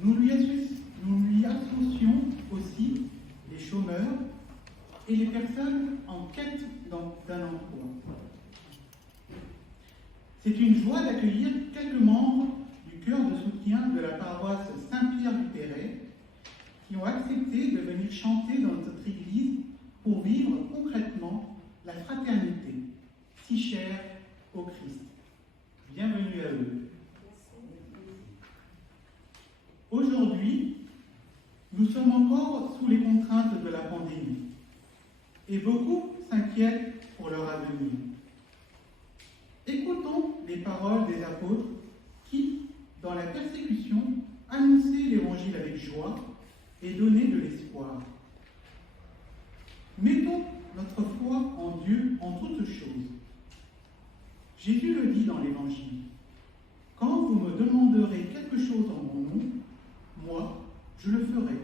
Nous lui associons aussi les chômeurs et les personnes en quête d'un emploi. C'est une joie d'accueillir quelques membres du chœur de soutien de la paroisse Saint-Pierre-du-Perret qui ont accepté de venir chanter dans notre église pour vivre concrètement la fraternité, si chère au Christ. Bienvenue à eux. Aujourd'hui, nous sommes encore sous les contraintes de la pandémie et beaucoup s'inquiètent pour leur avenir. Écoutons les paroles des apôtres qui, dans la persécution, annonçaient l'évangile avec joie et donnaient de l'espoir. Mettons notre foi en Dieu en toutes choses. Jésus le dit dans l'Évangile. Quand vous me demanderez quelque chose en mon nom, moi, je le ferai.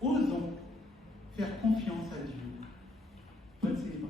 Osons faire confiance à Dieu. Bonne célébration.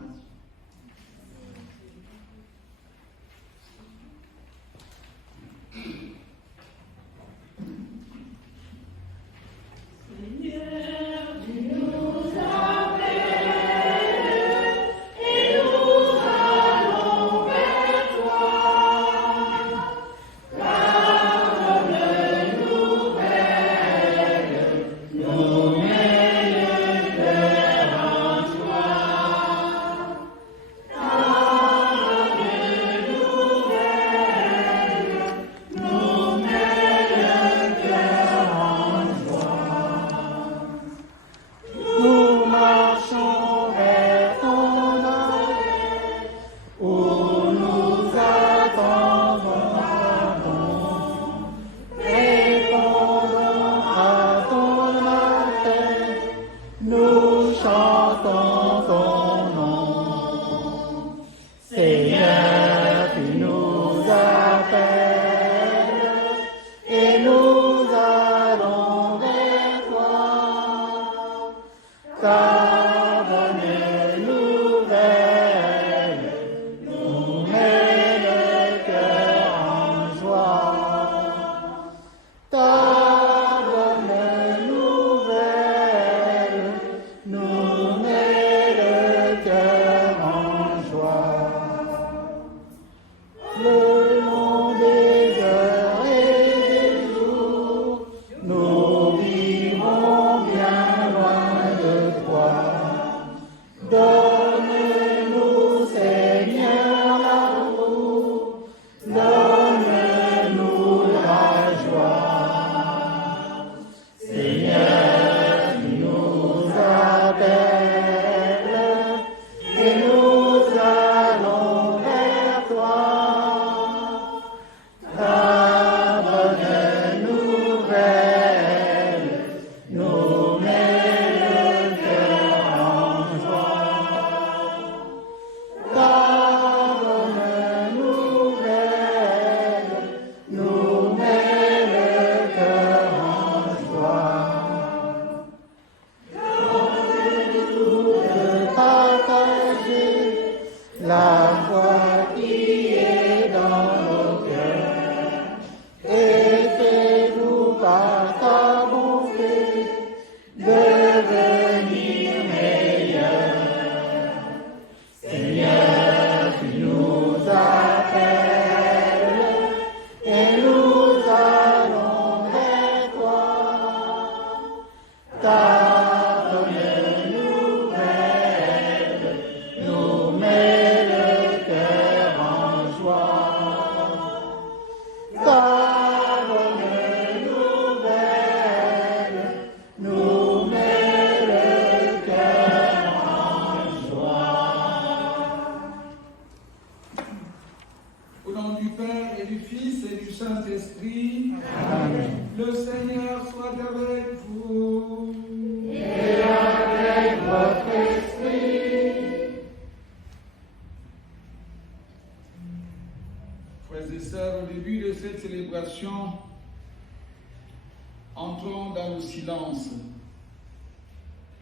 Entrons dans le silence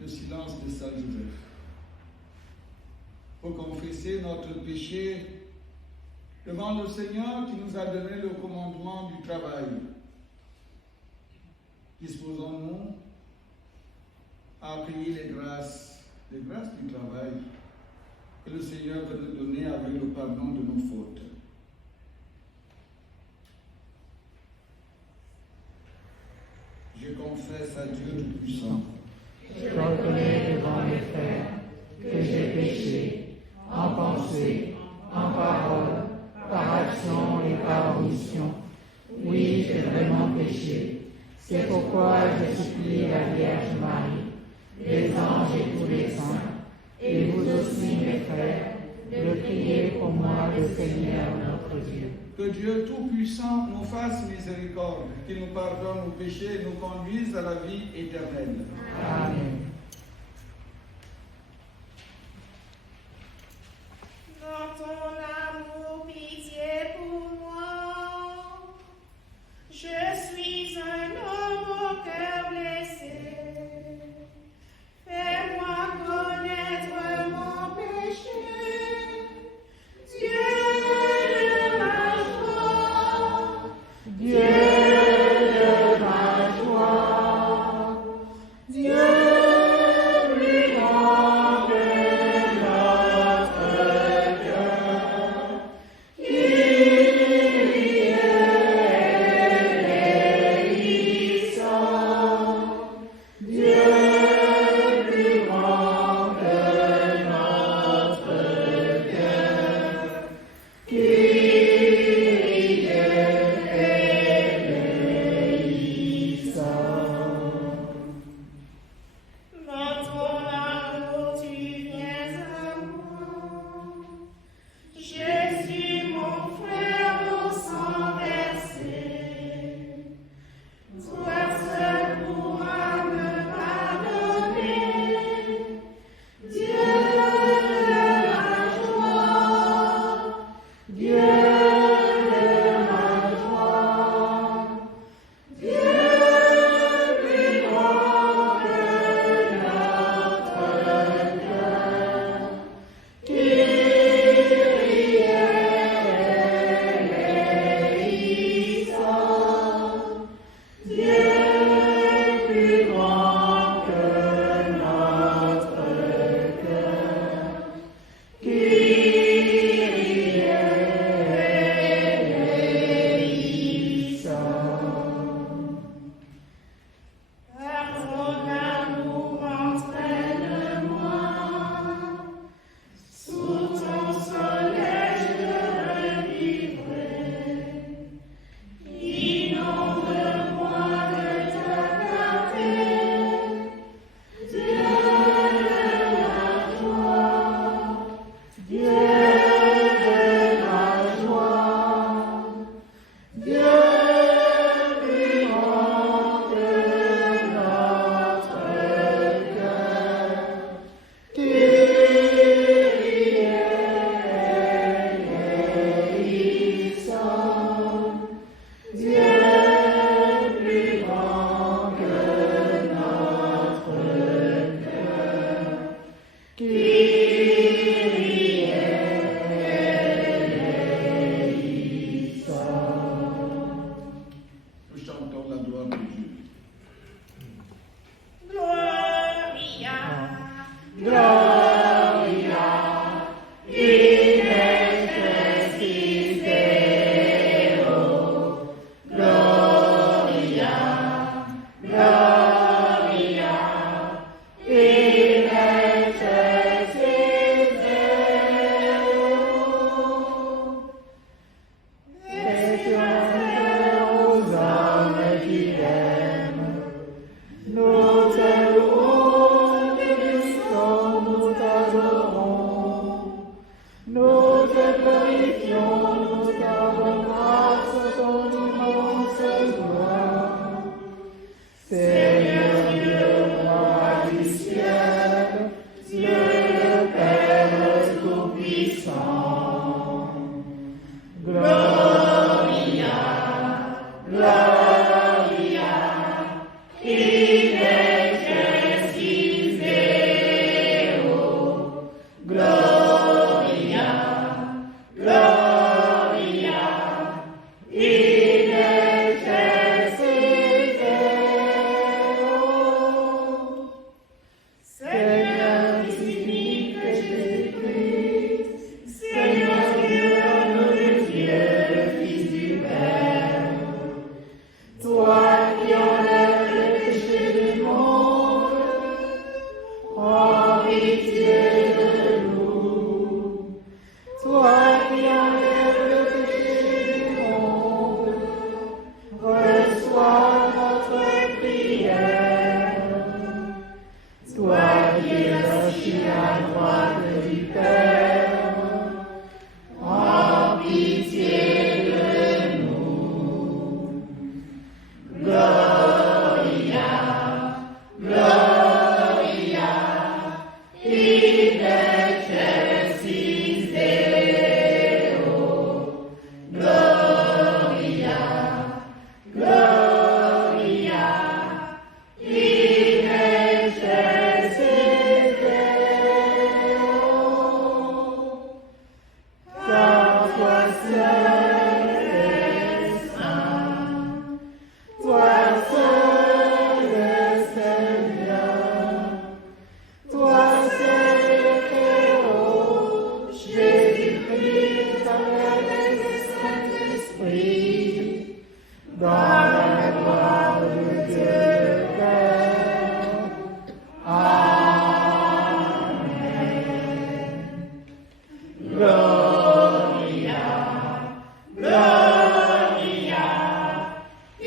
de Saint-Joseph, pour confesser notre péché devant le Seigneur qui nous a donné le commandement du travail. disposons-nous à accueillir les grâces du travail que le Seigneur veut nous donner avec le pardon de nos fautes. Je confesse à Dieu Tout-Puissant. Je reconnais devant mes frères que j'ai péché en pensée, en parole, par action et par omission. Oui, j'ai vraiment péché. C'est pourquoi je supplie la Vierge Marie, les anges et tous les saints, et vous aussi mes frères, de prier pour moi le Seigneur notre Dieu. Que Dieu Tout-Puissant nous fasse miséricorde, qu'il nous pardonne nos péchés et nous conduise à la vie éternelle. Amen. Dans ton amour, pitié pour moi. Je suis un homme au cœur blessé. Fais-moi connaître mon péché. Dieu de ma joie. Dieu de ma joie. Dieu plus grand que notre cœur, qui lui est délicat.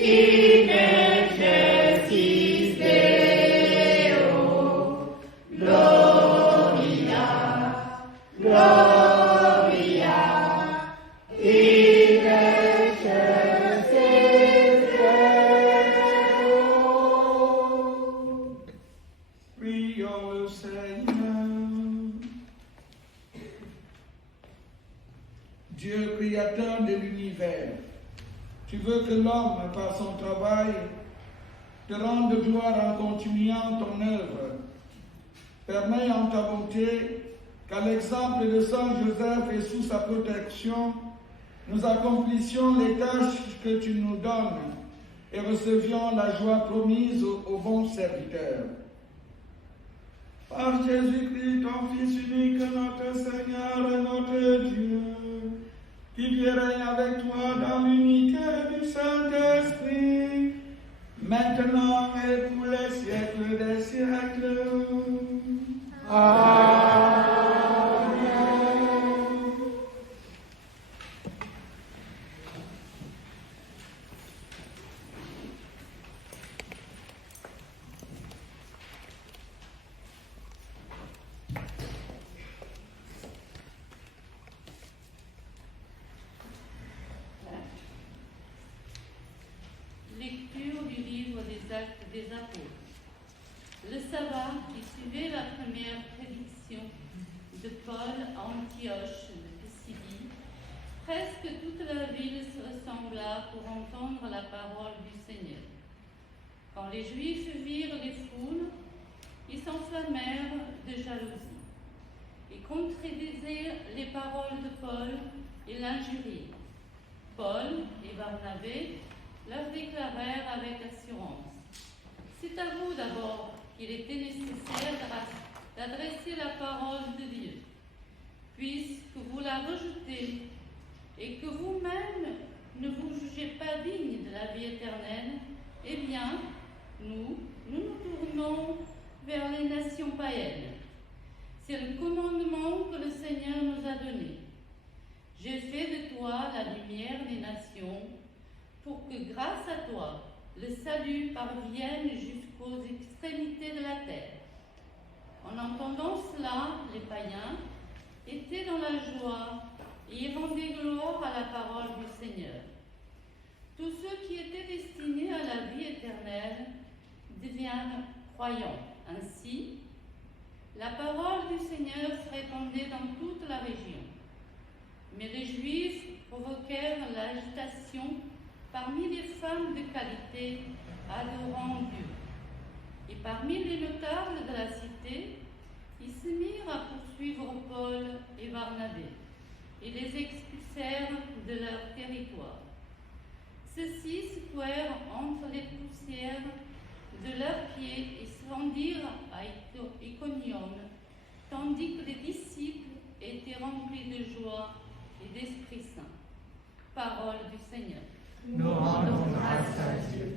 in excelsis Deo, Gloria, Gloria, in excelsis Deo. Prions le Seigneur. Dieu créateur de l'univers, tu veux que l'homme, par son travail, te rende gloire en continuant ton œuvre. Permets en ta bonté qu'à l'exemple de Saint Joseph et sous sa protection, nous accomplissions les tâches que tu nous donnes et recevions la joie promise aux bons serviteurs. Par Jésus-Christ, ton Fils unique, notre Seigneur et notre Dieu, qui vit et règne avec toi dans l'unité du Saint-Esprit, maintenant et pour les siècles des siècles. Amen. Lecture du livre des Actes des Apôtres. Le sabbat qui suivait la première prédiction de Paul à Antioche de Pisidie, presque toute la ville se rassembla pour entendre la parole du Seigneur. Quand les Juifs virent les foules, ils s'enflammèrent de jalousie et contredisaient les paroles de Paul et l'injuriaient. Paul et Barnabé leur déclarèrent avec assurance: c'est à vous d'abord qu'il était nécessaire d'adresser la parole de Dieu, puisque vous la rejetez et que vous-même ne vous jugez pas digne de la vie éternelle. Eh bien, nous nous tournons vers les nations païennes. C'est le commandement que le Seigneur nous a donné. J'ai fait de toi la lumière des nations, pour que grâce à toi, le salut parvienne jusqu'aux extrémités de la terre. En entendant cela, les païens étaient dans la joie et rendaient gloire à la parole du Seigneur. Tous ceux qui étaient destinés à la vie éternelle devinrent croyants. Ainsi, la parole du Seigneur se répandait dans toute la région. Mais les Juifs provoquèrent l'agitation parmi les femmes de qualité adorant Dieu. Et parmi les notables de la cité, ils se mirent à poursuivre Paul et Barnabé et les expulsèrent de leur territoire. Ceux-ci se couèrent entre les poussières de leurs pieds et se rendirent à Iconium, tandis que les disciples étaient remplis de joie et d'Esprit Saint. Parole du Seigneur. Nous rendons grâce à Dieu.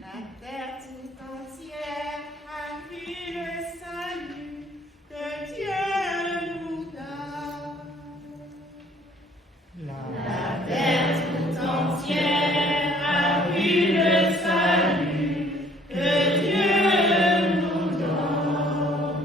La terre tout entière a vu le salut que Dieu nous donne. La terre tout entière a vu le salut que Dieu nous donne.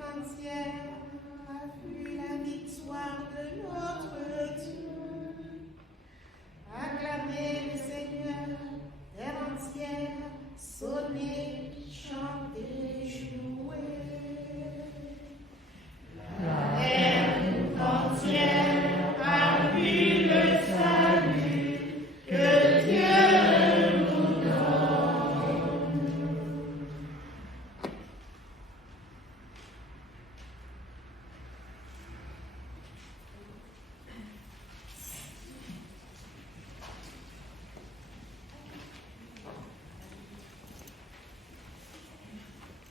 entière a vu la victoire de notre Dieu. Acclamez le Seigneur, terre entière, sonnez, chantez, jouez. La terre tout entière a vu le salut que Dieu nous donne.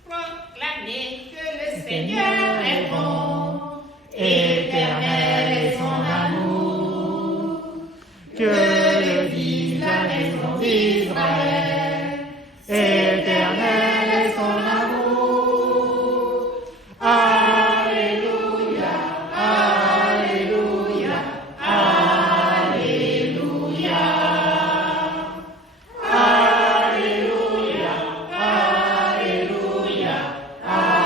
Proclamez que le Seigneur est bon, éternel est son amour, que le dise la maison d'Israël, éternel est son amour. Alléluia, Alléluia, Alléluia. Alléluia, Alléluia, Alléluia.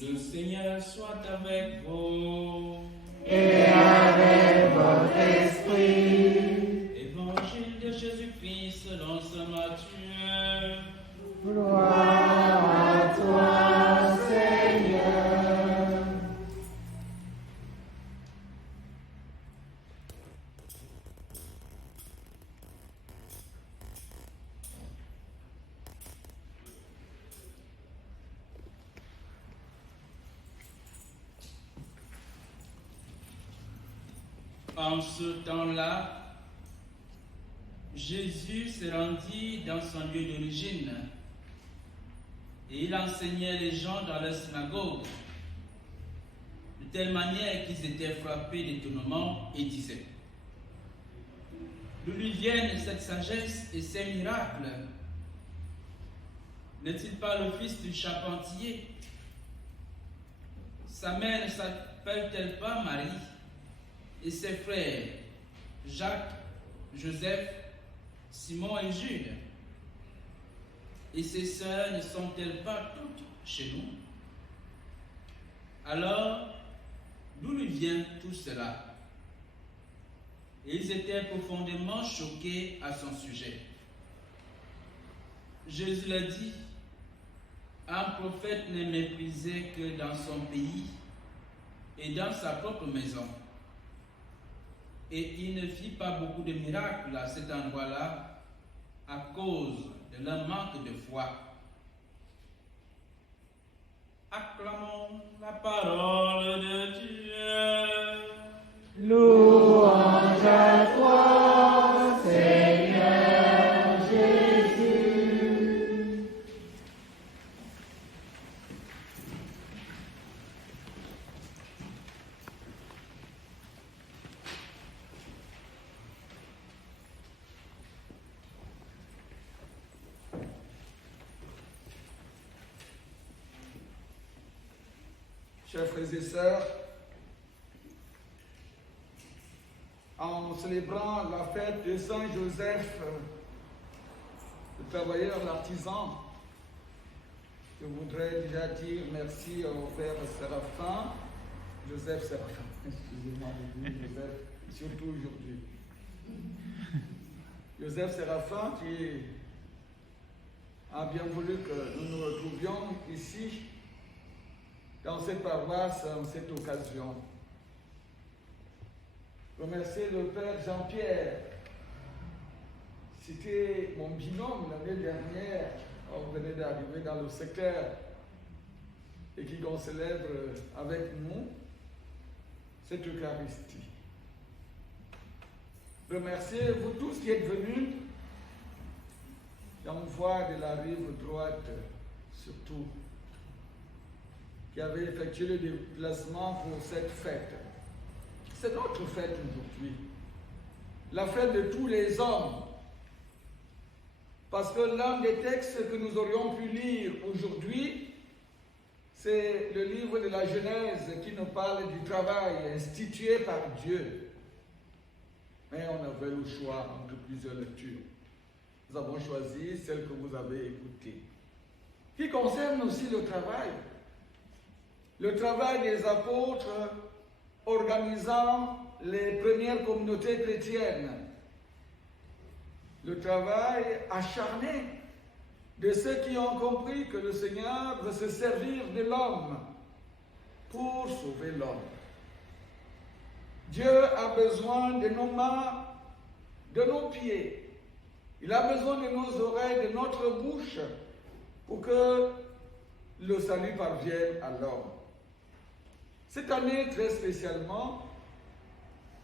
Le Seigneur soit avec vous. Et avec votre esprit. Évangile de Jésus-Christ selon saint Matthieu. Gloire à toi, Seigneur. En ce temps-là, Jésus se rendit dans son lieu d'origine et il enseignait les gens dans la synagogue de telle manière qu'ils étaient frappés d'étonnement et disaient: d'où lui viennent cette sagesse et ces miracles? N'est-il pas le fils du charpentier? Sa mère ne s'appelle-t-elle pas Marie? Et ses frères, Jacques, Joseph, Simon et Jude? Et ses sœurs ne sont-elles pas toutes chez nous? Alors, d'où lui vient tout cela? Et ils étaient profondément choqués à son sujet. Jésus leur dit: un prophète n'est méprisé que dans son pays et dans sa propre maison. Et il ne fit pas beaucoup de miracles à cet endroit-là à cause de leur manque de foi. Acclamons la parole de Dieu. Louange à toi, Seigneur Jésus. Chers frères et sœurs, en célébrant la fête de Saint Joseph, le travailleur, l'artisan, je voudrais déjà dire merci au frère Séraphin, Joseph Séraphin, excusez-moi de dire Joseph, surtout aujourd'hui. Joseph Séraphin qui a bien voulu que nous nous retrouvions ici, dans cette paroisse, en cette occasion. Remercier le Père Jean-Pierre. C'était mon binôme l'année dernière. On venait d'arriver dans le secteur et qui on célèbre avec nous cette Eucharistie. Remercier vous tous qui êtes venus. On voit de la rive droite surtout, qui avait effectué le déplacement pour cette fête. C'est notre fête aujourd'hui, la fête de tous les hommes. Parce que l'un des textes que nous aurions pu lire aujourd'hui, c'est le livre de la Genèse qui nous parle du travail institué par Dieu. Mais on avait le choix entre plusieurs lectures. nous avons choisi celle que vous avez écoutée, qui concerne aussi le travail des apôtres organisant les premières communautés chrétiennes, le travail acharné de ceux qui ont compris que le Seigneur veut se servir de l'homme pour sauver l'homme. Dieu a besoin de nos mains, de nos pieds. Il a besoin de nos oreilles, de notre bouche pour que le salut parvienne à l'homme. Cette année, très spécialement,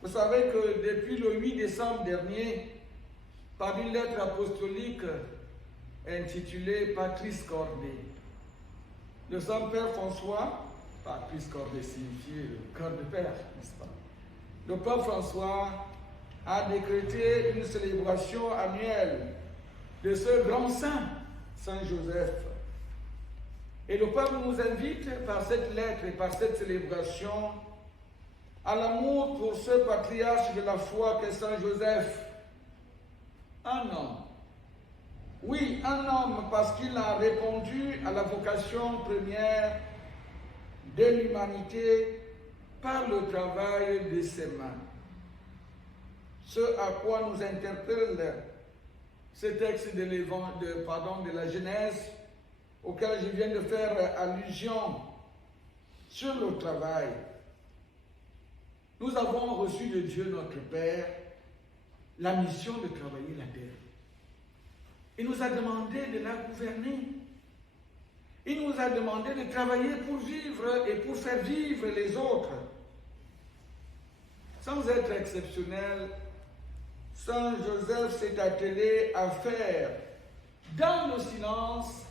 vous savez que depuis le 8 décembre dernier, par une lettre apostolique intitulée Patris Corde, le Saint-Père François, Patris Corde signifie le cœur de Père, n'est-ce pas? Le Pape François a décrété une célébration annuelle de ce grand saint, Saint Joseph. Et le Pape nous invite par cette lettre et par cette célébration à l'amour pour ce patriarche de la foi qu'est Saint Joseph. Un homme. Oui, un homme parce qu'il a répondu à la vocation première de l'humanité par le travail de ses mains. Ce à quoi nous interpelle ce texte de la Genèse auquel je viens de faire allusion sur le travail. Nous avons reçu de Dieu notre Père la mission de travailler la terre. Il nous a demandé de la gouverner. Il nous a demandé de travailler pour vivre et pour faire vivre les autres. Sans être exceptionnel, Saint Joseph s'est attelé à faire dans le silence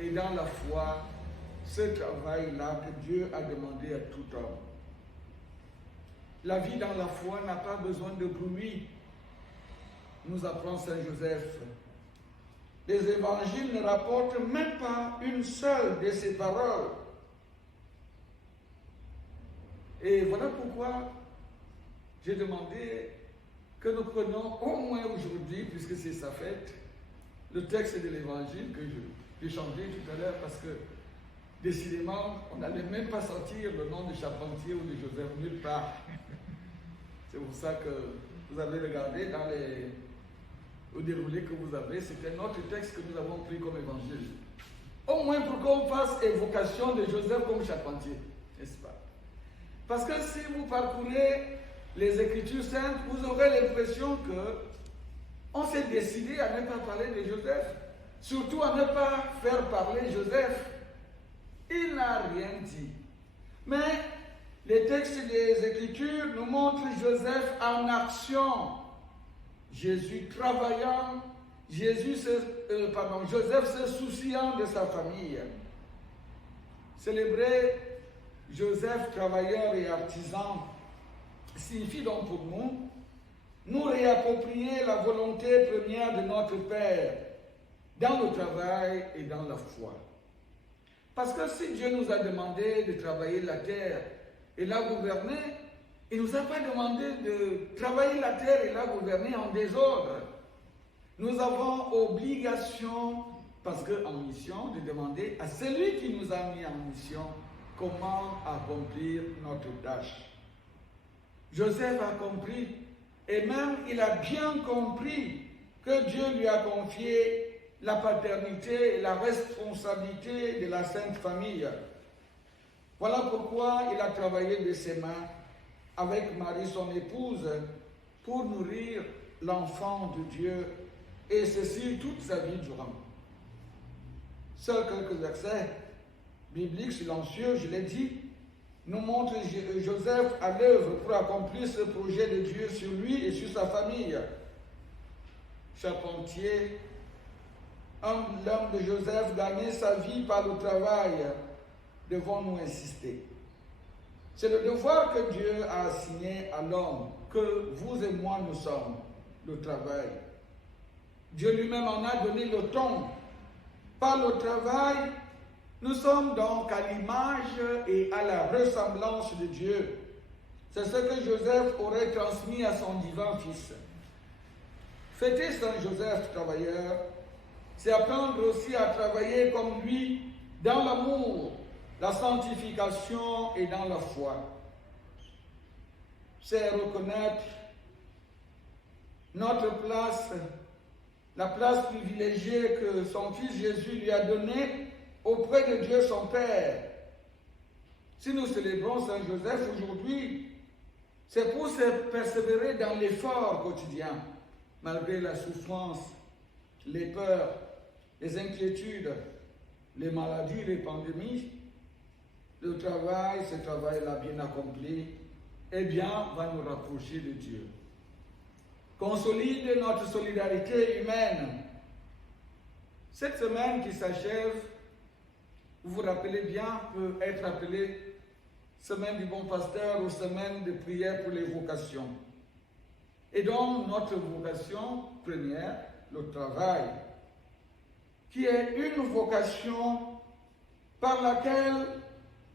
et dans la foi ce travail-là que Dieu a demandé à tout homme. La vie dans la foi n'a pas besoin de bruit, nous apprend Saint Joseph. Les évangiles ne rapportent même pas une seule de ces paroles. Et voilà pourquoi j'ai demandé que nous prenions au moins aujourd'hui, puisque c'est sa fête, le texte de l'évangile que j'ai chanté tout à l'heure, parce que décidément, on n'allait même pas sentir le nom de Charpentier ou de Joseph nulle part. C'est pour ça que vous avez regardé au déroulé que vous avez, c'était notre texte que nous avons pris comme évangile. Au moins pour qu'on fasse évocation de Joseph comme Charpentier, n'est-ce pas? Parce que si vous parcourez les Écritures saintes, vous aurez l'impression que on s'est décidé à ne pas parler de Joseph, surtout à ne pas faire parler Joseph. Il n'a rien dit. Mais les textes des Écritures nous montrent Joseph en action. Jésus travaillant, Joseph se souciant de sa famille. Célébrer Joseph, travailleur et artisan, signifie donc pour nous réapproprier la volonté première de notre Père dans le travail et dans la foi. Parce que si Dieu nous a demandé de travailler la terre et la gouverner, il ne nous a pas demandé de travailler la terre et la gouverner en désordre. Nous avons obligation, parce qu'en mission, de demander à celui qui nous a mis en mission comment accomplir notre tâche. Joseph a compris, et même il a bien compris que Dieu lui a confié la paternité et la responsabilité de la Sainte Famille. Voilà pourquoi il a travaillé de ses mains avec Marie, son épouse, pour nourrir l'enfant de Dieu, et ceci toute sa vie durant. Seuls quelques versets bibliques silencieux, je l'ai dit, nous montrent Joseph à l'œuvre pour accomplir ce projet de Dieu sur lui et sur sa famille. Charpentier, l'homme de Joseph gagnait sa vie par le travail, devons-nous insister. C'est le devoir que Dieu a assigné à l'homme, que vous et moi nous sommes, le travail. Dieu lui-même en a donné le ton. Par le travail, nous sommes donc à l'image et à la ressemblance de Dieu. C'est ce que Joseph aurait transmis à son divin fils. Fêter Saint Joseph travailleur, c'est apprendre aussi à travailler comme lui dans l'amour, la sanctification et dans la foi. C'est reconnaître notre place, la place privilégiée que son Fils Jésus lui a donnée auprès de Dieu son Père. Si nous célébrons Saint Joseph aujourd'hui, c'est pour se persévérer dans l'effort quotidien, malgré la souffrance, les peurs, les inquiétudes, les maladies, les pandémies. Le travail, ce travail-là bien accompli, eh bien, va nous rapprocher de Dieu. Consolide notre solidarité humaine. Cette semaine qui s'achève, vous vous rappelez bien, peut être appelée semaine du bon pasteur ou semaine de prière pour les vocations. Et donc, notre vocation première, le travail, qui est une vocation par laquelle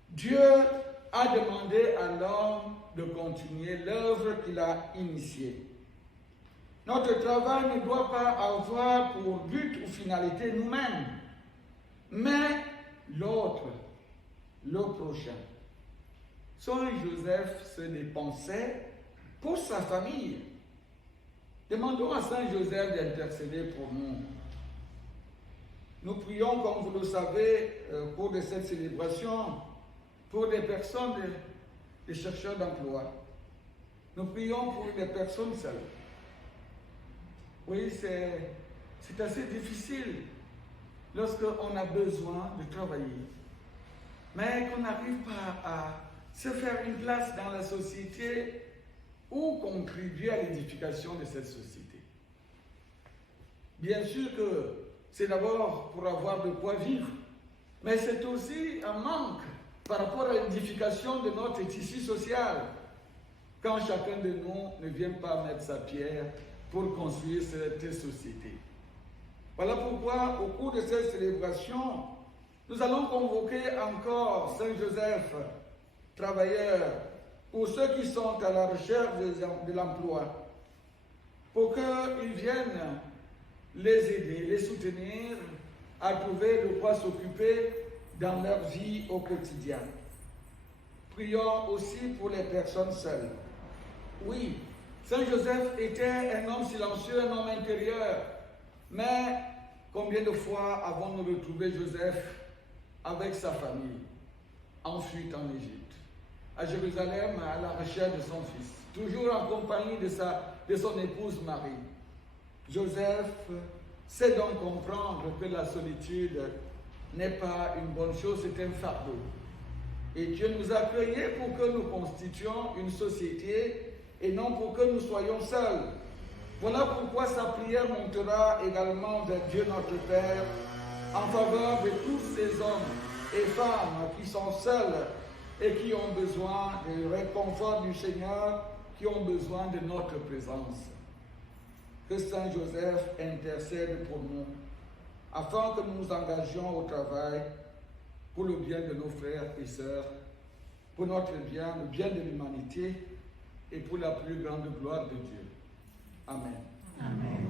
Dieu a demandé à l'homme de continuer l'œuvre qu'il a initiée. Notre travail ne doit pas avoir pour but ou finalité nous-mêmes, mais l'autre, le prochain. Saint Joseph se dépensait pour sa famille. Demandons à Saint Joseph d'intercéder pour nous. Nous prions, comme vous le savez, au cours de cette célébration, pour des personnes, des chercheurs d'emploi. Nous prions pour des personnes seules. Oui, c'est assez difficile lorsqu'on a besoin de travailler, mais qu'on n'arrive pas à se faire une place dans la société ou contribuer à l'édification de cette société. Bien sûr que c'est d'abord pour avoir de quoi vivre, mais c'est aussi un manque par rapport à l'édification de notre tissu social, quand chacun de nous ne vient pas mettre sa pierre pour construire cette société. Voilà pourquoi, au cours de cette célébration, nous allons convoquer encore Saint Joseph, travailleur, pour ceux qui sont à la recherche de l'emploi, pour qu'ils viennent les aider, les soutenir à trouver de quoi s'occuper dans leur vie au quotidien. Prions aussi pour les personnes seules. Oui, Saint Joseph était un homme silencieux, un homme intérieur, mais combien de fois avons-nous retrouvé Joseph avec sa famille, en fuite en Égypte, à Jérusalem à la recherche de son fils, toujours en compagnie de son épouse Marie. Joseph sait donc comprendre que la solitude n'est pas une bonne chose, c'est un fardeau. Et Dieu nous a créés pour que nous constituions une société et non pour que nous soyons seuls. Voilà pourquoi sa prière montera également vers Dieu notre Père en faveur de tous ces hommes et femmes qui sont seuls et qui ont besoin du réconfort du Seigneur, qui ont besoin de notre présence. Que Saint Joseph intercède pour nous, afin que nous nous engagions au travail pour le bien de nos frères et sœurs, pour notre bien, le bien de l'humanité et pour la plus grande gloire de Dieu. Amen. Amen.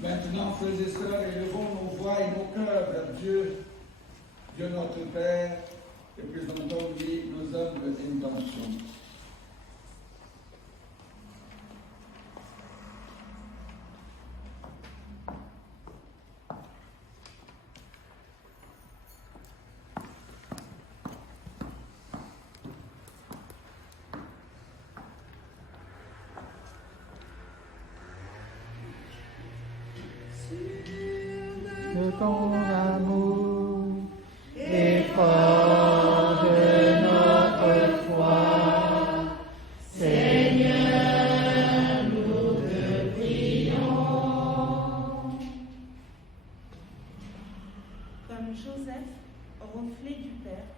Maintenant, frères et sœurs, élevons nos voix et nos cœurs vers Dieu, Dieu notre Père, et présentons-lui nos humbles intentions. ton amour et fort de notre foi, Seigneur, nous te prions. Comme Joseph, reflet du Père,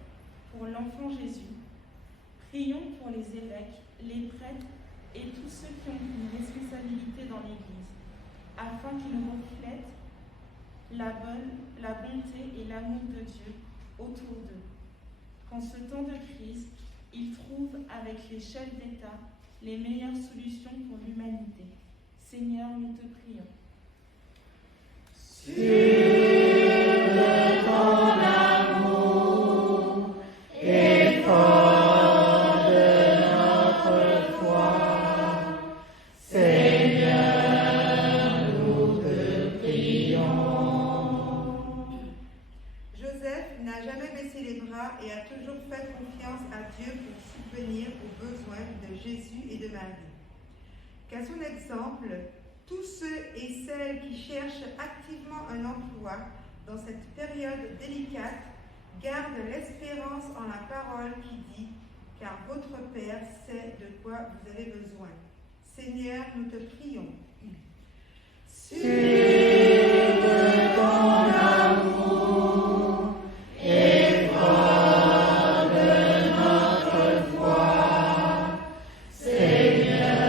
pour l'enfant Jésus, prions pour les évêques, les prêtres et tous ceux qui ont une responsabilité dans l'Église, afin qu'ils reflètent la bonté et l'amour de Dieu autour d'eux. Qu'en ce temps de crise, ils trouvent avec les chefs d'État les meilleures solutions pour l'humanité. Seigneur, nous te prions. Sur ton amour et fort de notre foi, Seigneur, nous te prions. Joseph n'a jamais baissé les bras et a toujours fait confiance à Dieu pour subvenir aux besoins de Jésus et de Marie. Qu'à son exemple, tous ceux et celles qui cherchent activement un emploi dans cette période délicate gardent l'espérance en la parole qui dit « Car votre Père sait de quoi vous avez besoin ». Seigneur, nous te prions. Sur ton amour et fort de notre foi, Seigneur,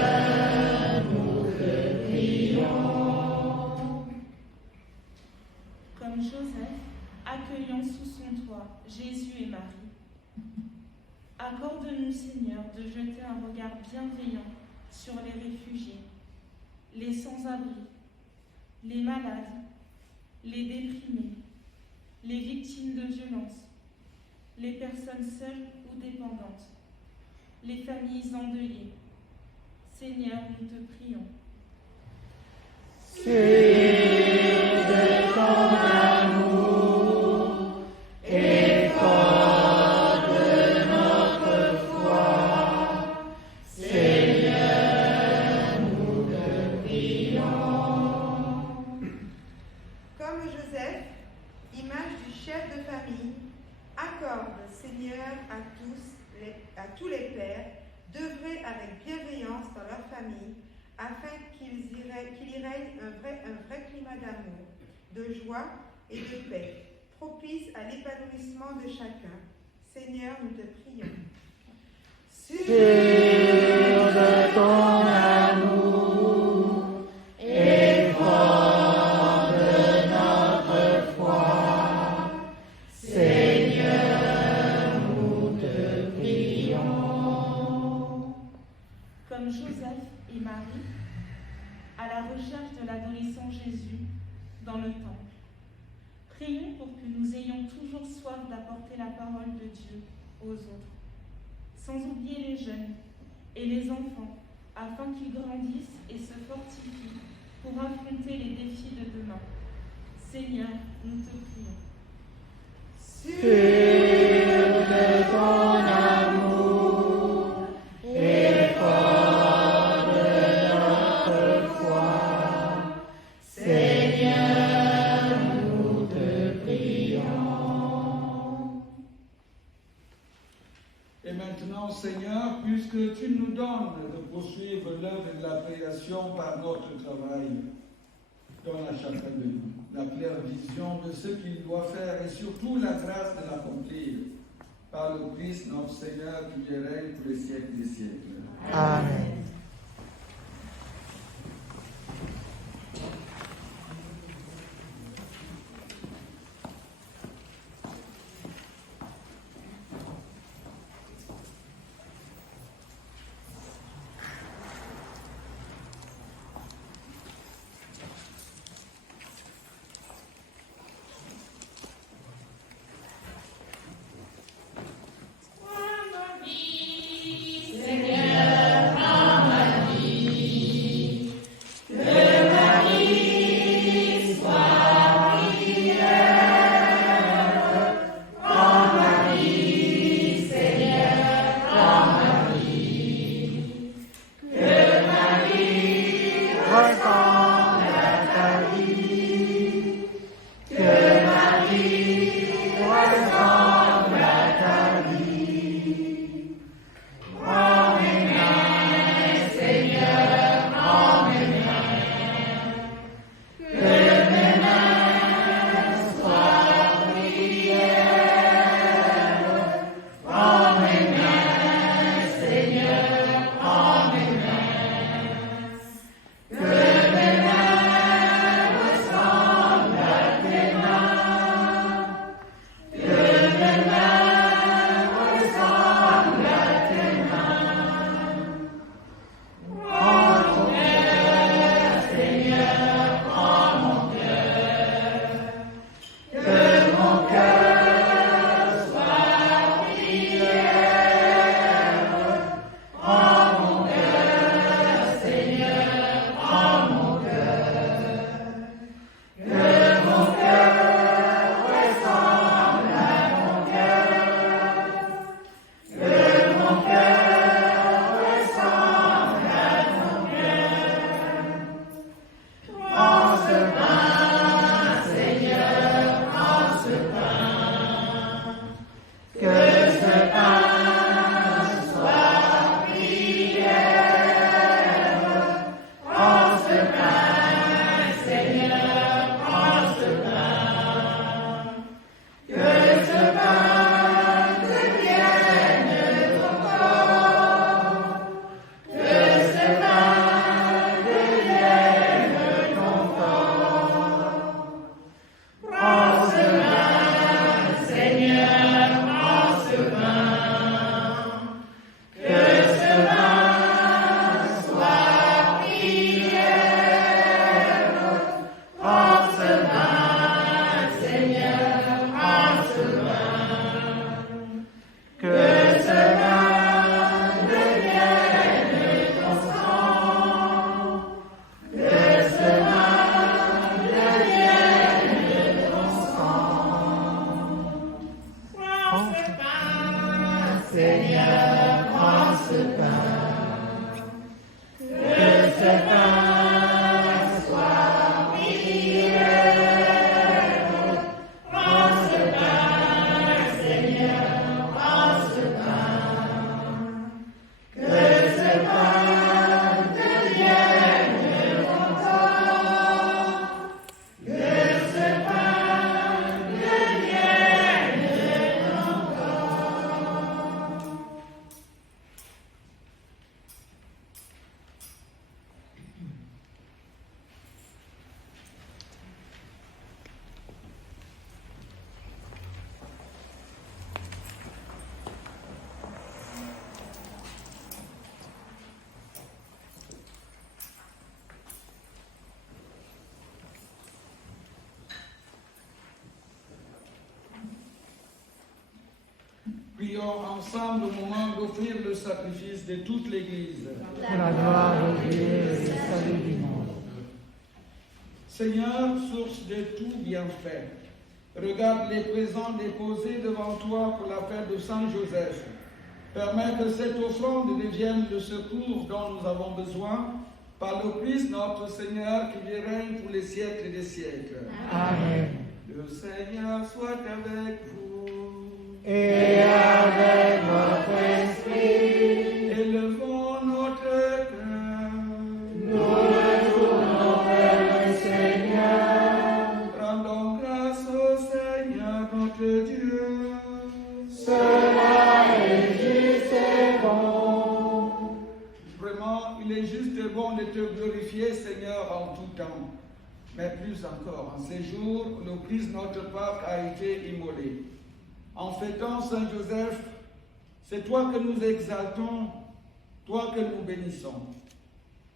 nous te prions. Comme Joseph, accueillant sous son toit Jésus et Marie, accorde-nous, Seigneur, de jeter un regard bienveillant sur les réfugiés, les sans-abri, les malades, les déprimés, les victimes de violences, les personnes seules ou dépendantes, les familles endeuillées. Seigneur, nous te prions. Sur ton amour et fort de notre foi, Seigneur, nous te prions. Comme Joseph, image du chef de famille, accorde, Seigneur, à tous les pères d'œuvrer avec bienveillance dans leur famille, afin qu'il y règne un vrai climat d'amour, de joie et de paix, propice à l'épanouissement de chacun. Seigneur, nous te prions. Sur ton amour et fort de notre foi, Seigneur, nous te prions. Comme Joseph et Marie, à la recherche de l'adolescent Jésus dans le temple, prions pour que nous ayons toujours soif d'apporter la parole de Dieu aux autres, sans oublier les jeunes et les enfants, afin qu'ils grandissent et se fortifient pour affronter les défis de demain. Seigneur, nous te prions. Sur ton amour et fort de notre foi, Seigneur, nous te prions. Et maintenant, Seigneur, puisque tu nous donnes de poursuivre l'œuvre de la création par notre travail, donne à chacun de nous la claire vision de ce qu'il doit faire et surtout la grâce de l'accomplir. Par le Christ, notre Seigneur, qui règne pour les siècles des siècles. Amen. Seigneur, prions ensemble au moment d'offrir le sacrifice de toute l'Église. Pour la gloire de Dieu et le salut du monde. Seigneur, source de tout bienfait, regarde les présents déposés devant toi pour la fête de Saint Joseph. Permets que cette offrande devienne le secours dont nous avons besoin par le Christ notre Seigneur qui règne pour les siècles des siècles. Amen. Le Seigneur soit avec vous. Et avec votre esprit, Élevons notre cœur. nous retournons vers le Seigneur. Rendons grâce au Seigneur notre Dieu. Cela est juste et bon. Vraiment, il est juste et bon de te glorifier, Seigneur, en tout temps. Mais plus encore, en ces jours où le Christ notre Pâque a été immolé. En fêtant Saint Joseph, c'est toi que nous exaltons, toi que nous bénissons.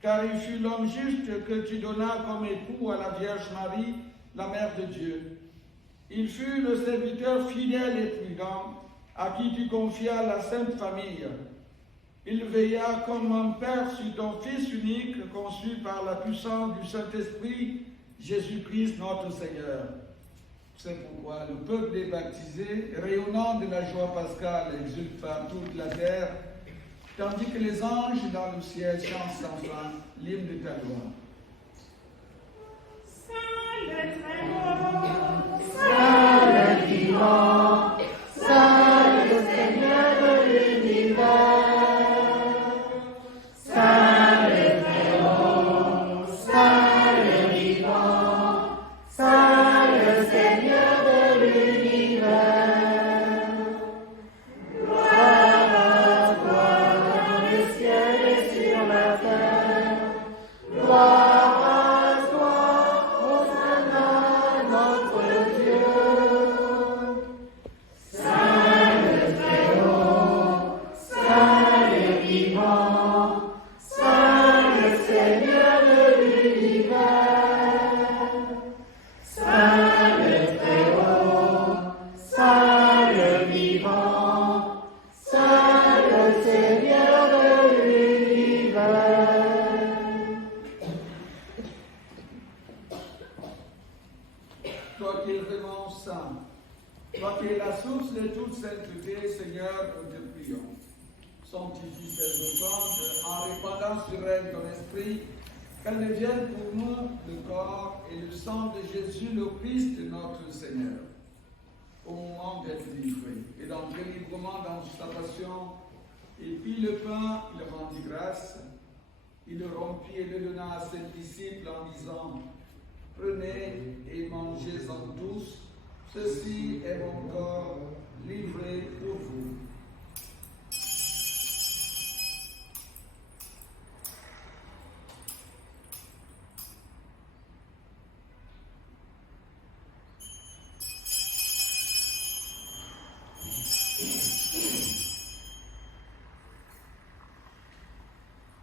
Car il fut l'homme juste que tu donnas comme époux à la Vierge Marie, la Mère de Dieu. Il fut le serviteur fidèle et prudent à qui tu confias la Sainte Famille. Il veilla comme un père sur ton Fils unique, conçu par la puissance du Saint-Esprit, Jésus-Christ notre Seigneur. C'est pourquoi le peuple des baptisés, rayonnant de la joie pascale, exulte par toute la terre, tandis que les anges dans le ciel chantent sans fin l'hymne de ta gloire. Saint le très haut, Saint le vivant, Saint le Seigneur de l'univers. Saint le très haut, Saint le vivant, Saint le Seigneur de l'univers. Gloire à toi dans le ciel et sur la terre. Gloire à toi, Hosanna, notre Dieu. Saint le très haut, Saint le vivant, Saint le Seigneur de l'univers. Saint le très haut, Saint le vivant, Saint le Seigneur de l'univers. Toi qui es vraiment saint, toi qui es la source de toute sainteté, Seigneur, nous te prions. Sanctifie ces offrandes en répandant sur elles ton esprit, qu'elles deviennent pour nous le corps et le sang de Jésus, le Christ, notre Seigneur. Au moment d'être livré et d'entrer librement dans sa passion, il prit le pain, il rendit grâce, il le rompit et le donna à ses disciples en disant: Prenez et mangez-en tous, ceci est mon corps livré pour vous.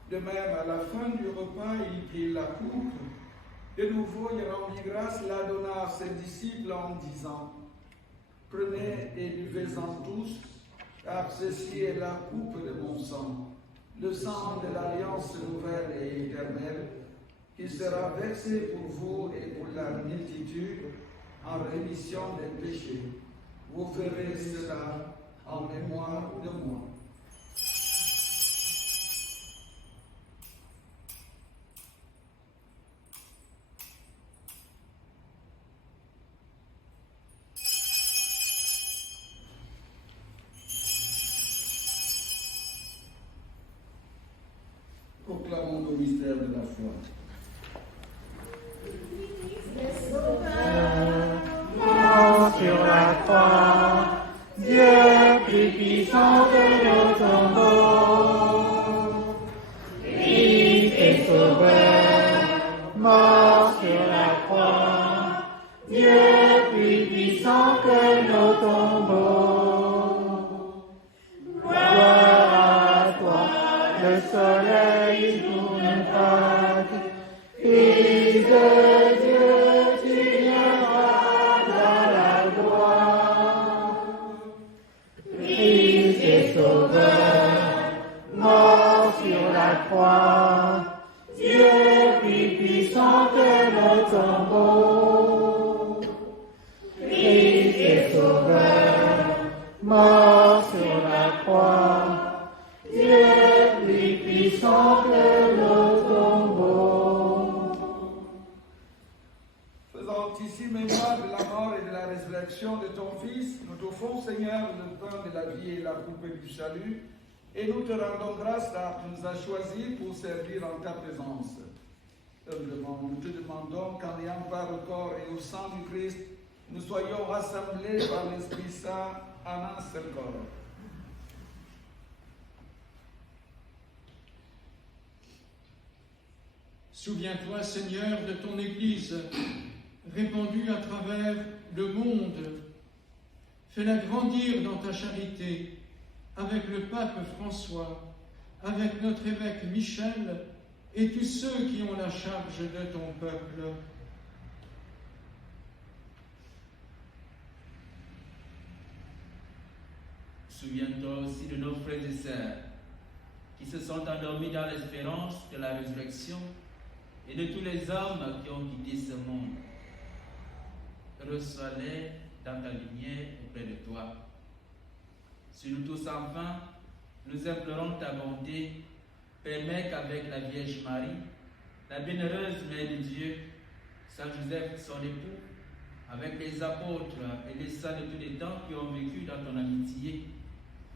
De même, à la fin du repas, il prit la coupe. De nouveau, il rendit grâce, la donna à ses disciples en disant: Prenez et buvez-en tous, car ceci est la coupe de mon sang, le sang de l'alliance nouvelle et éternelle, qui sera versé pour vous et pour la multitude en rémission des péchés. Vous ferez cela en mémoire de moi. Proclamons le mystère de la foi. Mort sur la croix, Dieu plus puissant que nos tombeaux. Christ est sauveur, mort sur la croix, Dieu plus puissant que nos tombeaux. Gloire à toi, le soleil nous Pâques, Fils de Dieu, tu viendras dans la gloire. Fils mort sur la croix, il est plus puissant que le tombeau. Faisant ici mémoire de la mort et de la résurrection de ton Fils, nous t'offrons, Seigneur, le pain de la vie et la coupe du salut, et nous te rendons grâce car tu nous as choisis pour servir en ta présence. Nous te demandons qu'en ayant part au corps et au sang du Christ, nous soyons rassemblés par l'Esprit Saint en un seul corps. Souviens-toi, Seigneur, de ton Église, répandue à travers le monde. Fais-la grandir dans ta charité, avec le pape François, avec notre évêque Michel et tous ceux qui ont la charge de ton peuple. Souviens-toi aussi de nos frères et sœurs qui se sont endormis dans l'espérance de la résurrection et de tous les hommes qui ont quitté ce monde. Reçois-les dans ta lumière auprès de toi. Sur nous tous enfin, nous implorons ta bonté. Permets qu'avec la Vierge Marie, la bienheureuse Mère de Dieu, Saint Joseph, son époux, avec les apôtres et les saints de tous les temps qui ont vécu dans ton amitié,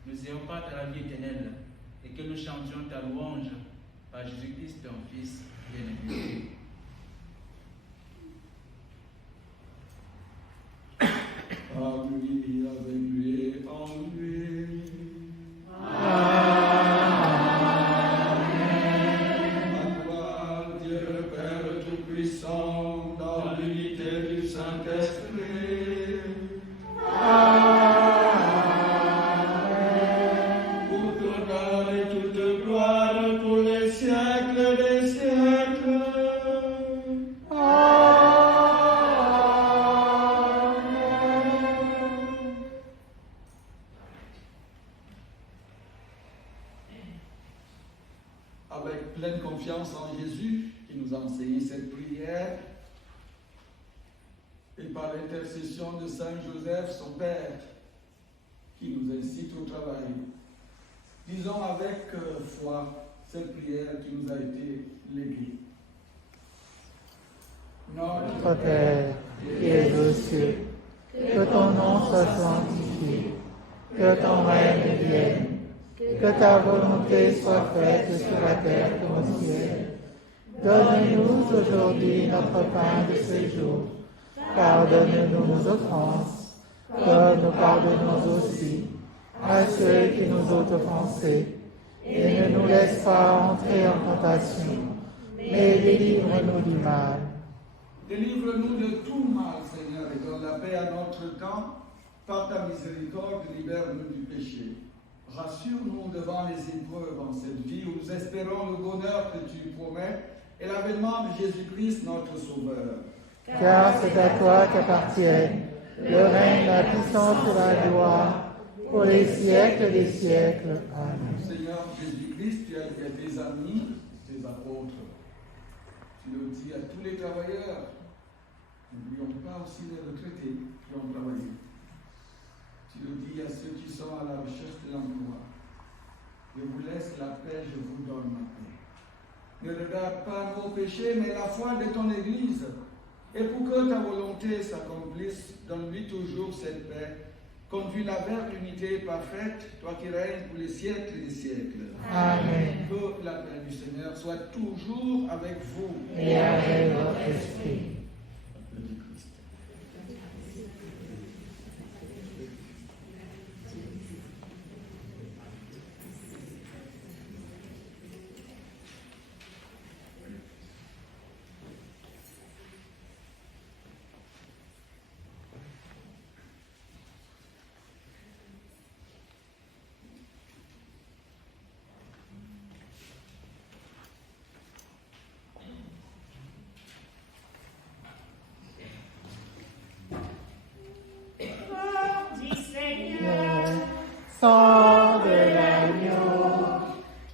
nous ayons part à la vie éternelle et que nous chantions ta louange par Jésus-Christ, ton Fils bien-aimé. À lui, avec lui, en lui. Avec pleine confiance en Jésus, qui nous a enseigné cette prière, et par l'intercession de Saint Joseph, son Père, qui nous incite au travail, disons avec foi cette prière qui nous a été léguée. Notre Père, qui es aux cieux, que ton nom soit sanctifié, que ton règne vienne, que ta volonté soit faite sur la terre comme au ciel. Donne-nous aujourd'hui notre pain de ce jour. Pardonne-nous nos offenses, comme nous pardonnons aussi à ceux qui nous ont offensés. Et ne nous laisse pas entrer en tentation, mais délivre-nous du mal. Délivre-nous de tout mal, Seigneur, et donne la paix à notre temps. Par ta miséricorde, libère-nous du péché. Rassure-nous devant les épreuves en cette vie où nous espérons le bonheur que tu promets et l'avènement de Jésus-Christ, notre Sauveur. Car c'est à toi qu'appartiennent le règne, la puissance et la gloire pour les siècles des siècles. Amen. Seigneur Jésus-Christ, tu as dit à tes amis, tes apôtres, tu le dis à tous les travailleurs. N'oublions pas aussi les retraités qui ont travaillé. Tu le dis à ceux qui sont à la recherche de l'emploi. Je vous laisse la paix, je vous donne ma paix. Ne regarde pas nos péchés, mais la foi de ton Église. Et pour que ta volonté s'accomplisse, donne-lui toujours cette paix. Conduis-la vers l'unité parfaite, toi qui règnes pour les siècles des siècles. Amen. Que la paix du Seigneur soit toujours avec vous. Et avec votre esprit. Sang de l'agneau,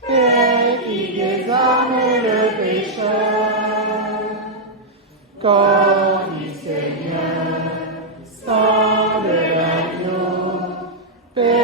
Père qui désarme le pécheur, corps du Seigneur, sang de l'agneau, Père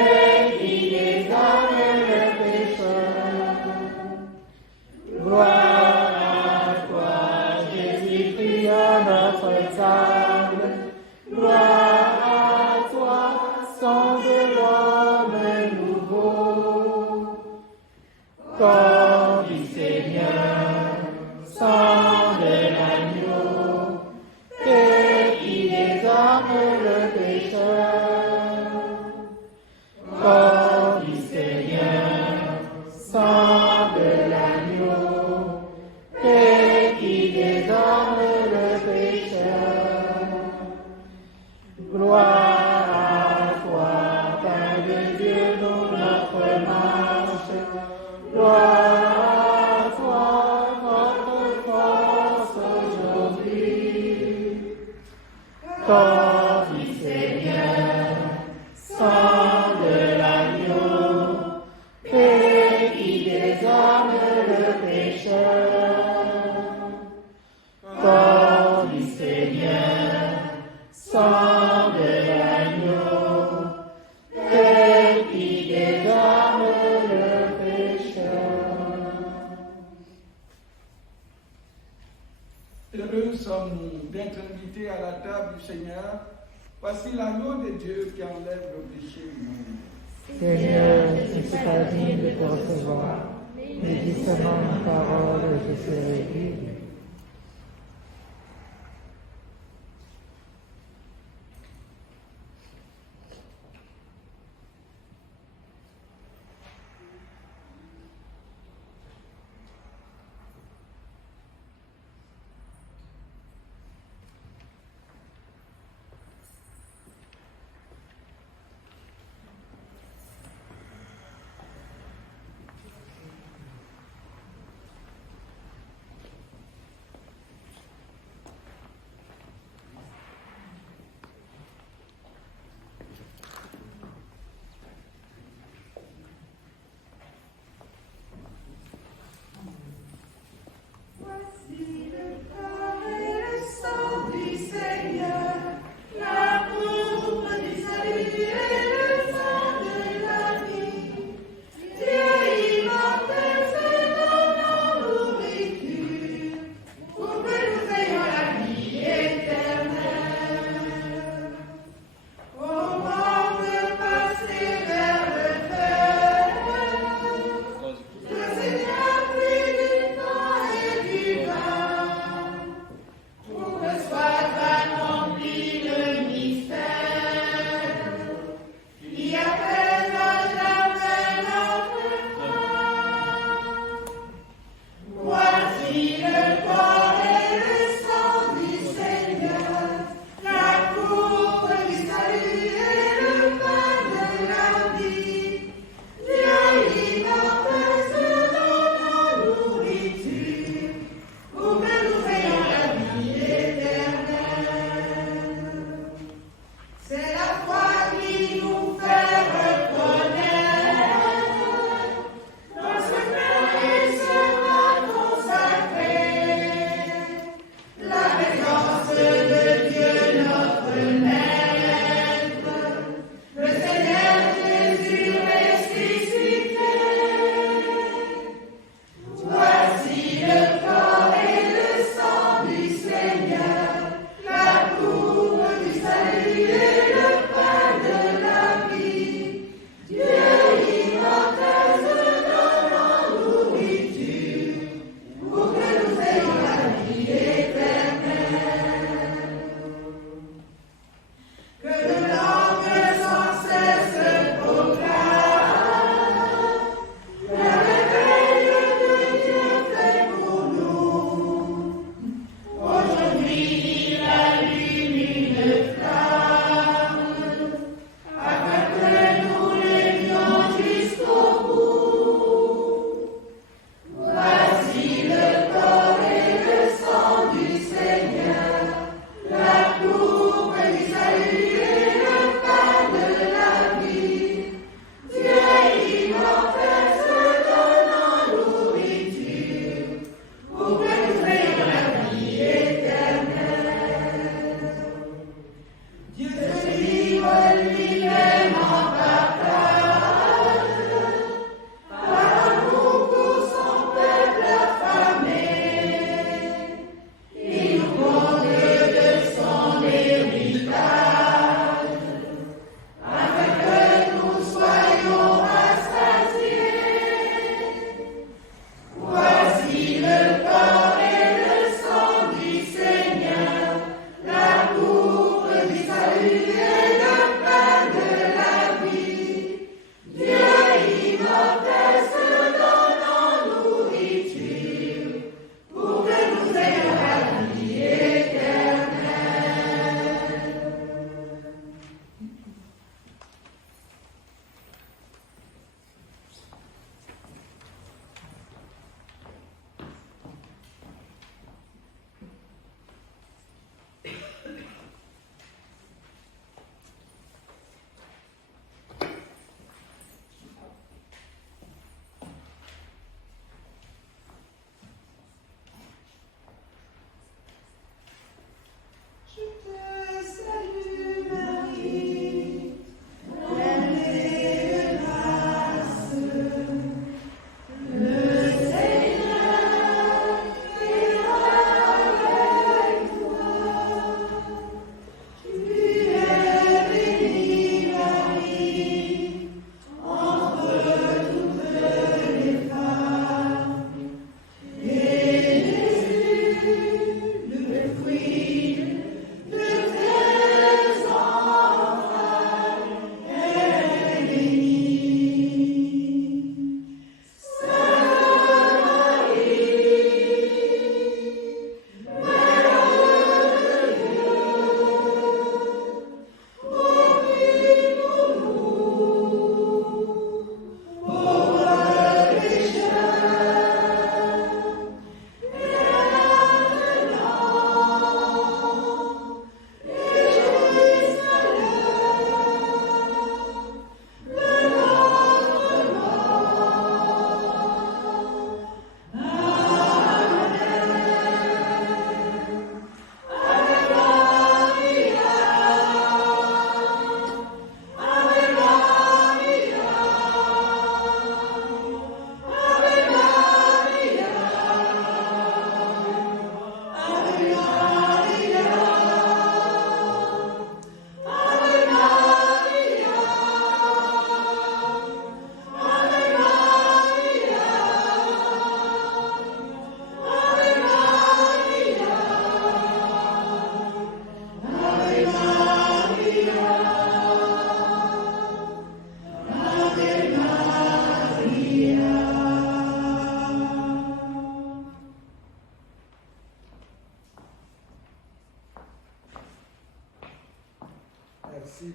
l'agneau de Dieu qui enlève le péché du monde. Seigneur, je ne suis pas digne de te recevoir, mais dis seulement une parole et je serai guéri.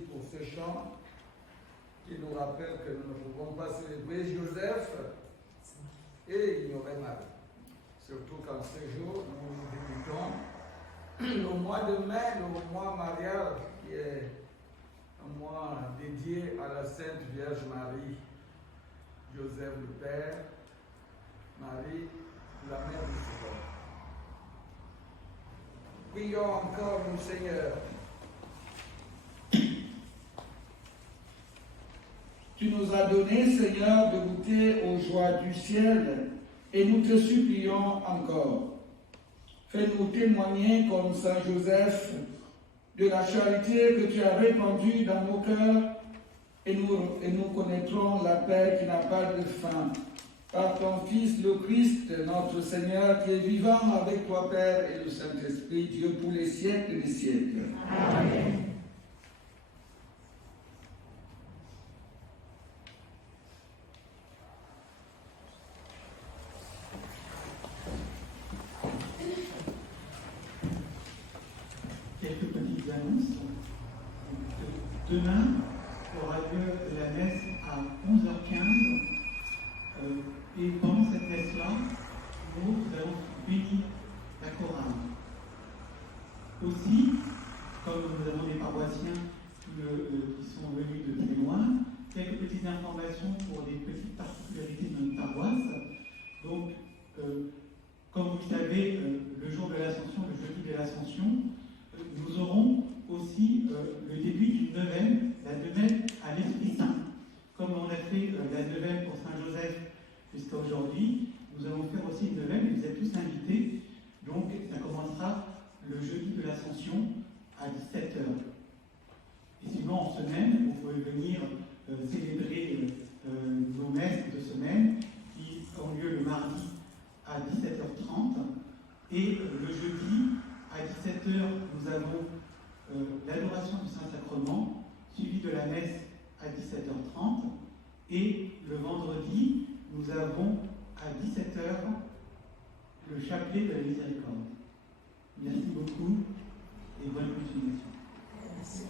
pour ce chant qui nous rappelle que nous ne pouvons pas célébrer Joseph et ignorer Marie. Surtout qu'en ce jour, nous débutons le mois de mai, le mois marial, qui est un mois dédié à la Sainte Vierge Marie, Joseph le Père, Marie, la Mère du Sauveur. Prions encore, mon Seigneur. Tu nous as donné, Seigneur, de goûter aux joies du ciel, et nous te supplions encore. Fais-nous témoigner comme Saint Joseph de la charité que tu as répandue dans nos cœurs, et nous connaîtrons la paix qui n'a pas de fin. Par ton Fils, le Christ, notre Seigneur, qui est vivant avec toi, Père, et le Saint-Esprit, Dieu pour les siècles des siècles. Amen. Quelques petites annonces. Demain aura lieu la messe à 11h15. Et pendant cette messe-là, nous allons bénir la chorale. Aussi, comme nous avons des paroissiens qui sont venus de très loin, quelques petites informations pour des petites particularités de notre paroisse. Donc, comme vous le savez, le jour de l'Ascension, le jeudi de l'Ascension, nous aurons aussi le début d'une neuvaine, la neuvaine à l'Esprit Saint. Comme on a fait la neuvaine pour Saint Joseph jusqu'à aujourd'hui, nous allons faire aussi une neuvaine, et vous êtes tous invités. Donc, ça commencera le jeudi de l'Ascension à 17h. Et sinon, en semaine, vous pouvez venir célébrer nos messes de semaine qui ont lieu le mardi à 17h30 et le jeudi à 17h, nous avons l'adoration du Saint-Sacrement suivie de la messe à 17h30 et le vendredi, nous avons à 17h le chapelet de la miséricorde. Merci beaucoup et bonne continuation. Merci.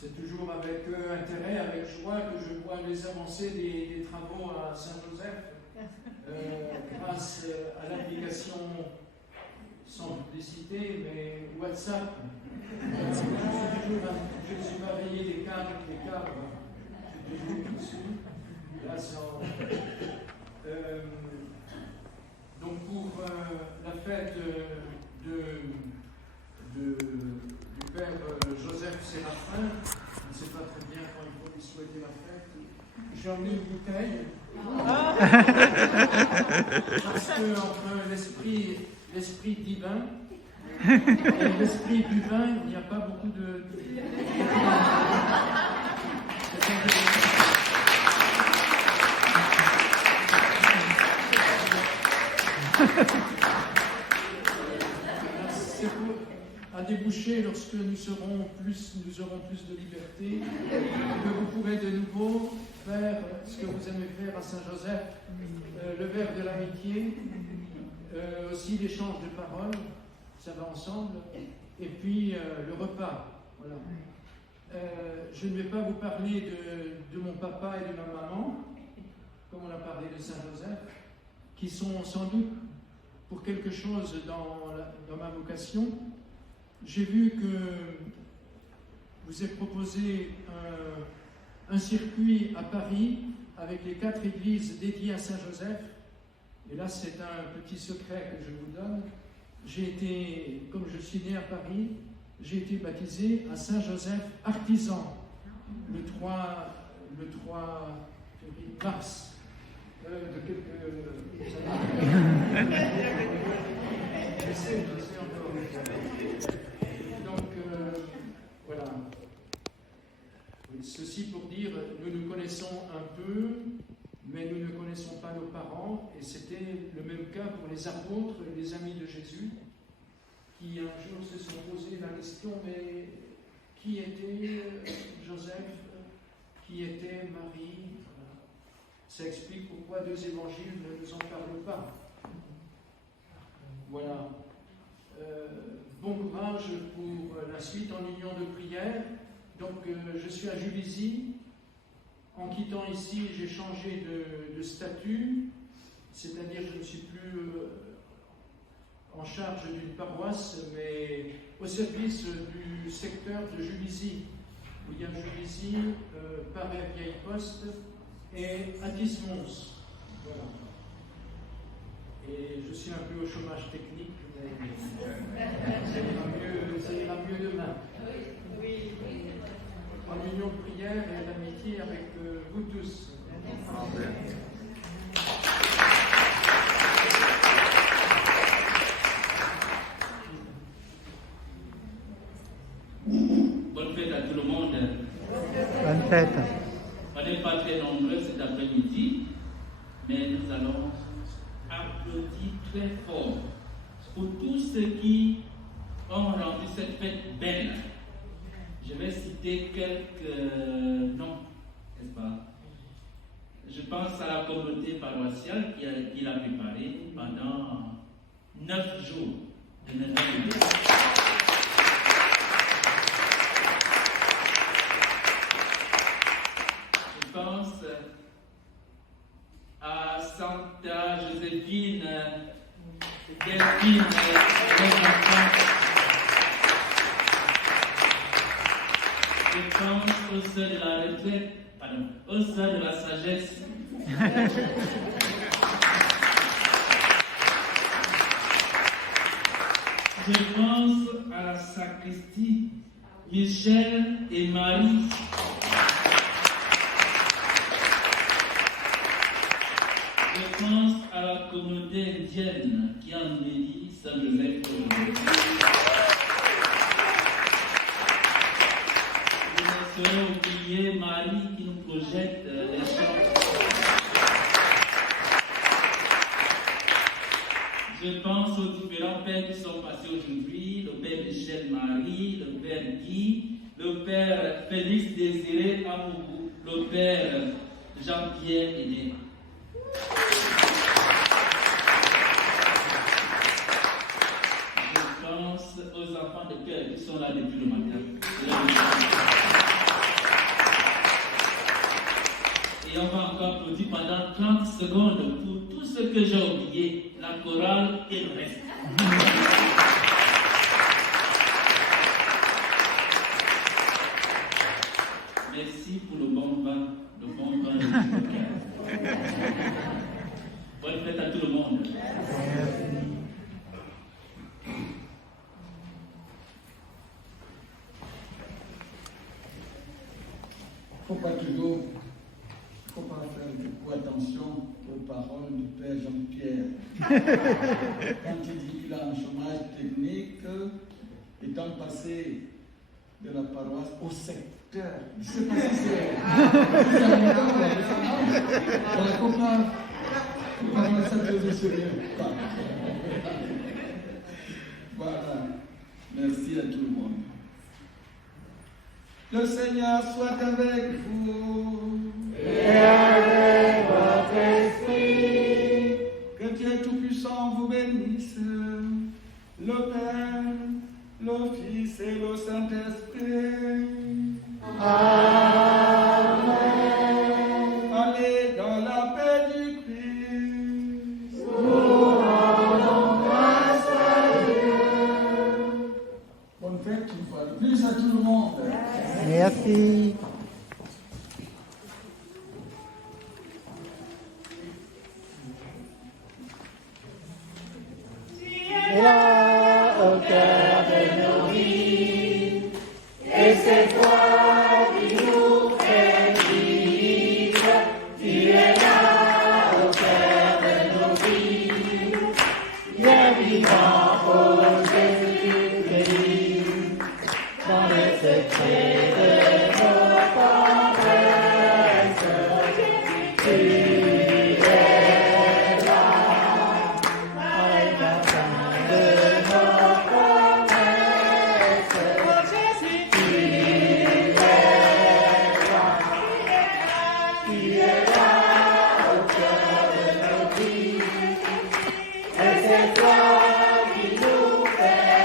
C'est toujours avec intérêt, avec joie que je vois les avancées des travaux à Saint-Joseph, grâce à l'application, sans publicité, mais WhatsApp. Je suis pas payé des cadres, j'ai toujours dessus. Là, donc pour la fête du Père Joseph Séraphin, je ne sais pas très bien quand il faut lui souhaiter la fête, j'ai emmené une bouteille. Parce que entre l'esprit divin et l'esprit du vin, il n'y a pas beaucoup de... C'est à déboucher lorsque nous aurons plus de liberté, que vous pourrez de nouveau faire ce que vous aimez faire à Saint-Joseph, le verre de l'amitié, aussi l'échange de paroles, ça va ensemble, et puis le repas. Voilà. Je ne vais pas vous parler de mon papa et de ma maman, comme on a parlé de Saint-Joseph, qui sont sans doute pour quelque chose dans ma vocation. J'ai vu que vous avez proposé un circuit à Paris avec les 4 églises dédiées à Saint-Joseph. Et là, c'est un petit secret que je vous donne. Comme je suis né à Paris, j'ai été baptisé à Saint-Joseph artisan le 3 mars de quelques années. Je sais encore. Donc, voilà. Oui, ceci pour dire, nous nous connaissons un peu, mais nous ne connaissons pas nos parents, et c'était le même cas pour les apôtres, les amis de Jésus, qui un jour se sont posé la question, mais qui était Joseph, qui était Marie? Ça explique pourquoi 2 évangiles ne nous en parlent pas. Voilà. bon courage pour la suite en union de prière. Donc je suis à Juvisy. En quittant ici, j'ai changé de statut, c'est-à-dire je ne suis plus en charge d'une paroisse, mais au service du secteur de Juvisy, où il y a Juvisy, Paray Vieille Poste et Athis-Mons. Voilà. Et je suis un peu au chômage technique, mais ça ira mieux demain. Oui. En union de prière et d'amitié avec vous tous. Amen. Bonne fête à tout le monde. Bonne fête. On n'est pas très nombreux cet après-midi, mais nous allons applaudir très fort pour tous ceux qui ont rendu cette fête belle. Je vais citer quelques noms, n'est-ce pas? Je pense à la communauté paroissiale qui l'a préparée pendant 9 jours. Je pense à Santa Joséphine, Delphine, les enfants. Je pense aux sœurs de la retraite, pardon, aux sœurs de la sagesse. Je pense à la sacristie, Michel et Marie. Je pense à la communauté indienne qui a embelli Saint-Joseph aujourd'hui. Je ne saurais oublier Marie qui nous projette les chants. Je pense aux différents pères qui sont passés aujourd'hui, le père Michel Marie, le père Guy, le père Félix Désiré Amougou, le père Jean-Pierre Aîné. Je pense aux enfants de cœur qui sont là depuis le matin. Et on va encore applaudir pendant 30 secondes pour tout ce que j'ai oublié, la chorale et le reste. Merci pour le bon vin de cœur. Bonne fête à tout le monde. Il ne faut pas faire beaucoup attention aux paroles du Père Jean-Pierre. Quand il dit qu'il a un chômage technique, étant passé de la paroisse au secteur. Je ne sais pas si c'est... On ne faut pas prendre ça très au sérieux. Voilà. Merci à tout le monde. Le Seigneur soit avec vous. Et avec votre esprit. Que Dieu Tout-Puissant vous bénisse, le Père, le Fils et le Saint-Esprit. Amen. Allez dans la paix du Christ. Nous rendons grâce à Dieu. Bonne fête une fois de plus à tout le monde. Merci. Et là, au cœur de nos vies, et c'est toi qui nous fais vivre. Tu es là, au cœur de nos vies, bien vivant pour Jésus Christ, dans le secret de nos tendresses. Tu es là, avec la fin de nos promesses. Tu es là, au cœur de nos vies, et c'est toi qui nous fais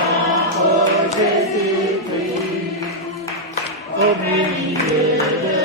Saint, ô Jésus-Christ, au milieu de